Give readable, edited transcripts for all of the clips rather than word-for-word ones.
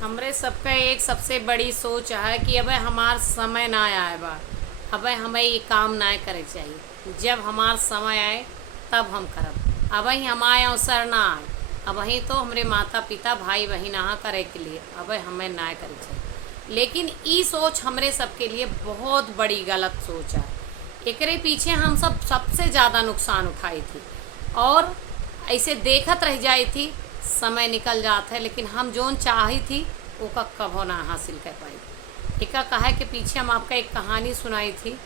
हमरे सबका एक सबसे बड़ी सोच है कि अब हमार समय ना आए बा। अब हमें ये काम ना करे चाहिए। जब हमार समय आए तब हम करब। अब ही हमारे अवसर ना आए। अब ही तो हमरे माता पिता भाई बहन यहाँ करे के लिए अब हमें ना करे चाहिए। लेकिन ई सोच हमरे सबके लिए बहुत बड़ी गलत सोच है। एकरे पीछे हम सब सबसे ज़्यादा नुकसान उठाई थी और ऐसे देखत रह जाई थी। समय निकल जाता है लेकिन हम जोन चाही थी वो कभो ना हासिल कर पाई। एका कहा के पीछे हम आपका एक कहानी सुनाई थी,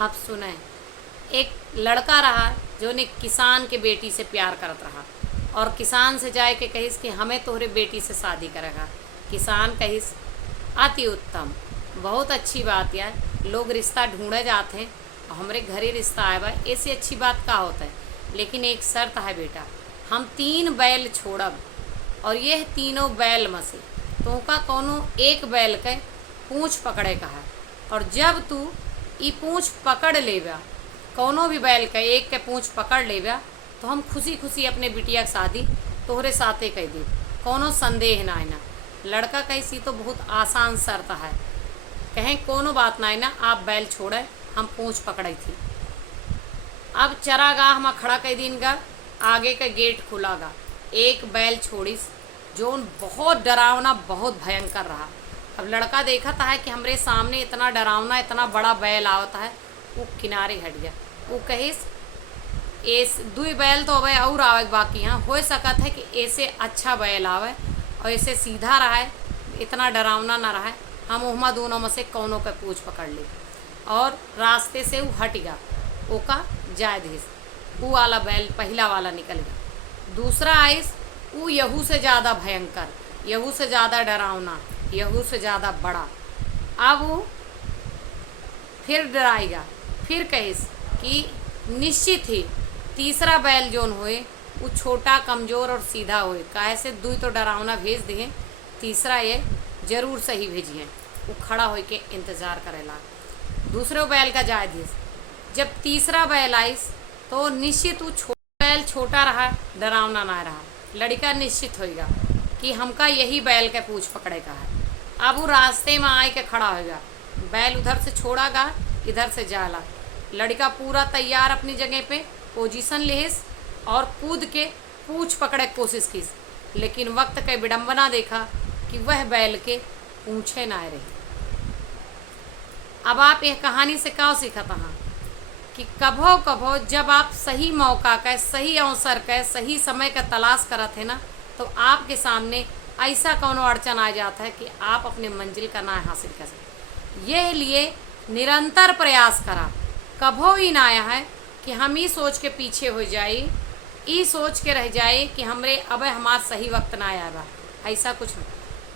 आप सुने। एक लड़का रहा जो ने किसान के बेटी से प्यार करत रहा और किसान से जाए के कहिस कि हमें तोहरे बेटी से शादी करेगा। किसान कहिस अति उत्तम, बहुत अच्छी बात यार, लोग रिश्ता ढूंढे जाते हैं और हमरे घरे रिश्ता आए बा, ऐसी अच्छी बात का होता है। लेकिन एक शर्त है बेटा, हम 3 बैल छोड़ब और यह तीनों बैल में से तुमका कोनो एक बैल के पूँछ पकड़े का है। और जब तू ई पूँछ पकड़ लेबा, कोनो भी बैल के एक के पूँछ पकड़ लेबा, तो हम खुशी खुशी अपने बिटिया की शादी तोहरे साथे कह दी, कोनो संदेह ना है ना। लड़का कैसी तो बहुत आसान शर्त है, कहें कोनो बात ना है ना, आप बैल छोड़े हम पूँछ पकड़े थी। अब चरागाह में खड़ा कई दिन का आगे का गेट खुलागा, एक बैल छोड़िस जोन बहुत डरावना बहुत भयंकर रहा। अब लड़का देखा था है कि हमरे सामने इतना डरावना इतना बड़ा बैल आवता है, वो किनारे हट गया। वो कहिस एस 2 बैल तो अबे और आवे बाकी यहाँ हो सकत है कि ऐसे अच्छा बैल आवे और ऐसे सीधा रहा है, इतना डरावना ना रहा है, हम उहमा दोनों में से कौनों का पूँछ पकड़ ली और रास्ते से वो हट गया। ओका जाय दिस वो वाला बैल पहला वाला निकल गया। दूसरा आइस वो यहू से ज़्यादा भयंकर, यहू से ज़्यादा डरावना, यहू से ज़्यादा बड़ा। अब वो फिर डराएगा, फिर कहिस कि निश्चित ही तीसरा बैल जोन होए वो छोटा कमज़ोर और सीधा होए, काहे से 2 तो डरावना भेज दिए, तीसरा ये जरूर सही भेजिए। वो खड़ा हो के इंतज़ार करेला। दूसरे बैल का जाय दिस, जब तीसरा बैल आइस तो निश्चित वो बैल छोटा रहा, डरावना ना रहा। लड़का निश्चित होएगा कि हमका यही बैल के पूँछ पकड़े का है। अब वो रास्ते में आए के खड़ा होगा, बैल उधर से छोड़ागा इधर से जाला। लड़का पूरा तैयार अपनी जगह पे पोजीशन लेस और कूद के पूँछ पकड़े की कोशिश की, लेकिन वक्त के विडंबना देखा कि वह बैल के पूँछे ना रही। अब आप यह कहानी से क्या सीखत हैं कि कभो कभो जब आप सही मौका का सही अवसर का सही समय का तलाश करत है ना, तो आपके सामने ऐसा कौनो अड़चन आ जाता है कि आप अपने मंजिल का ना हासिल कर सकते। यह लिए निरंतर प्रयास करा, कभो ही ना आया है कि हम ही सोच के पीछे हो जाए, ई सोच के रह जाए कि हमरे अब हमार सही वक्त ना आया बा। ऐसा कुछ नहीं,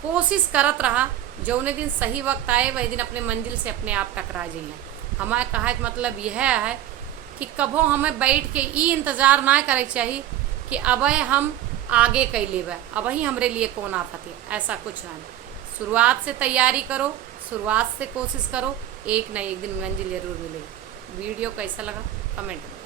कोशिश करत रहा, जौने दिन सही वक्त आए वही दिन अपने मंजिल से अपने आप टकरा जाइए। हमारे कहा का मतलब यह है कि कभो हमें बैठ के ई इंतज़ार ना करे चाहिए कि अब हम आगे कई लेबे, अब ही हमरे लिए कौन आफत है, ऐसा कुछ ना। शुरुआत से तैयारी करो, शुरुआत से कोशिश करो, एक न एक दिन मंजिल जरूर मिलेगी। वीडियो कैसा लगा कमेंट में।